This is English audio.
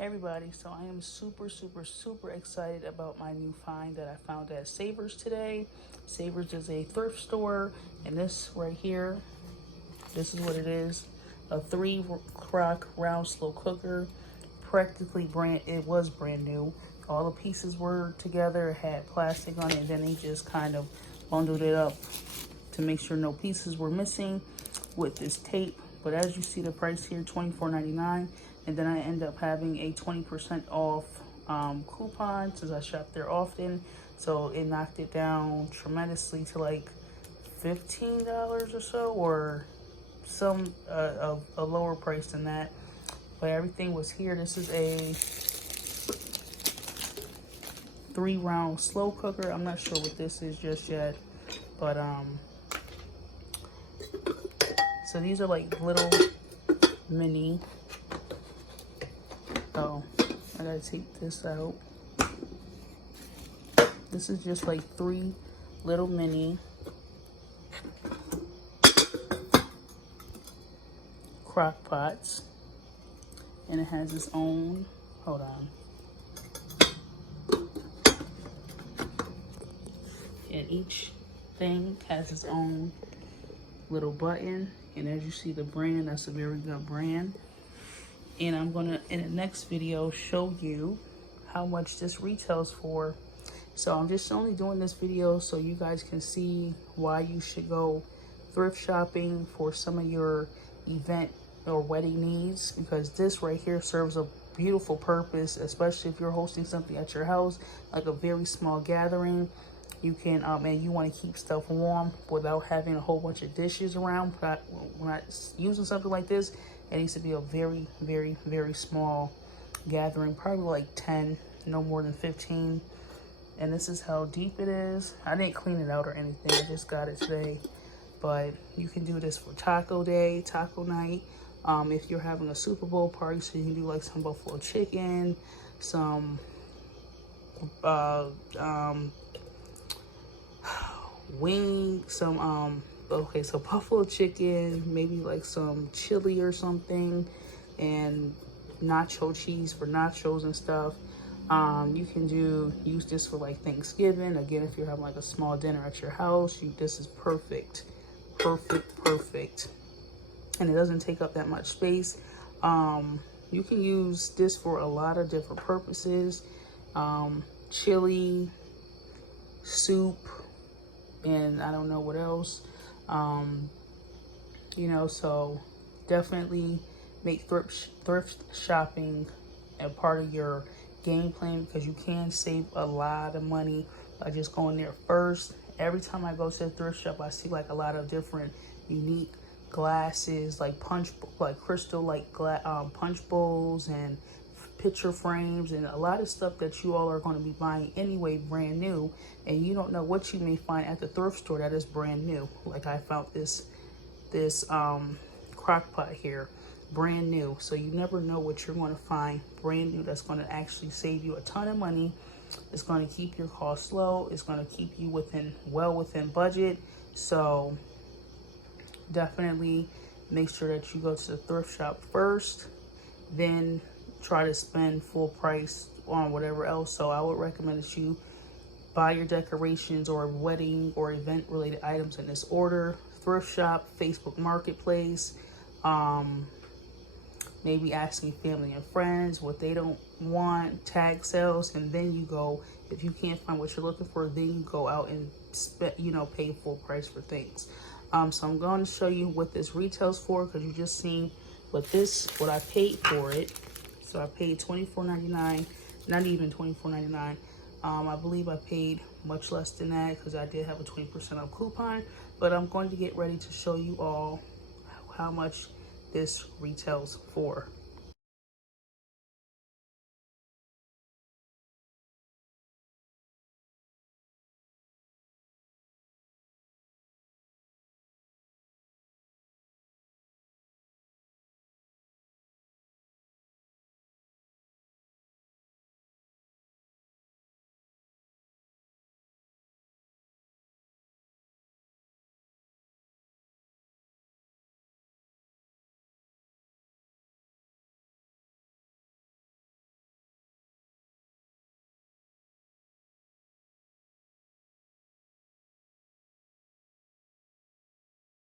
Hey everybody, so I am super excited about my new find that I found at Savers today. Savers is a thrift store, and this right here, this is what it is. A 3 crock round slow cooker, practically it was brand new. All the pieces were together, it had plastic on it, and then they just kind of bundled it up to make sure no pieces were missing with this tape. But as you see the price here, $24.99. And then I end up having a 20% off coupon since I shop there often. So it knocked it down tremendously to like $15 or so, or some a lower price than that. But everything was here. This is a 3 round slow cooker. I'm not sure what this is just yet, but so these are like little mini. Oh, I gotta take this out. This is just like 3 little mini crock pots, and it has its own, hold on. And each thing has its own little button, and as you see the brand, that's a very good brand. And I'm gonna, in the next video, show you how much this retails for. So I'm just only doing this video so you guys can see why you should go thrift shopping for some of your event or wedding needs, because this right here serves a beautiful purpose, especially if you're hosting something at your house, like a very small gathering. You can, and you want to keep stuff warm without having a whole bunch of dishes around. But when I using something like this, it needs to be a very small gathering, probably like 10, no more than 15. And this is how deep it is. I didn't clean it out or anything, I just got it today. But you can do this for taco day, taco night. If you're having a Super Bowl party, so you can do like some buffalo chicken, some wing, some okay, so buffalo chicken, maybe like some chili or something, and nacho cheese for nachos and stuff. You can use this for like Thanksgiving. Again, if you're having like a small dinner at your house, this is perfect. And it doesn't take up that much space. You can use this for a lot of different purposes. Chili, soup, and I don't know what else. You know, so definitely make thrift shopping a part of your game plan, because you can save a lot of money by just going there first. Every time I go to the thrift shop, I see like a lot of different unique glasses, like crystal punch bowls and picture frames, and a lot of stuff that you all are going to be buying anyway, brand new, and you don't know what you may find at the thrift store that is brand new. Like I found this crock pot here, brand new. So you never know what you're going to find brand new that's going to actually save you a ton of money. It's going to keep your costs low. It's going to keep you well within budget. So definitely make sure that you go to the thrift shop first, then try to spend full price on whatever else. So I would recommend that you buy your decorations or wedding or event related items in this order: thrift shop, Facebook Marketplace, maybe asking family and friends what they don't want, tag sales, and then you go, if you can't find what you're looking for, then you go out and pay full price for things. So I'm going to show you what this retails for, because you just seen what I paid for it. So I paid $24.99, not even $24.99. I believe I paid much less than that because I did have a 20% off coupon. But I'm going to get ready to show you all how much this retails for.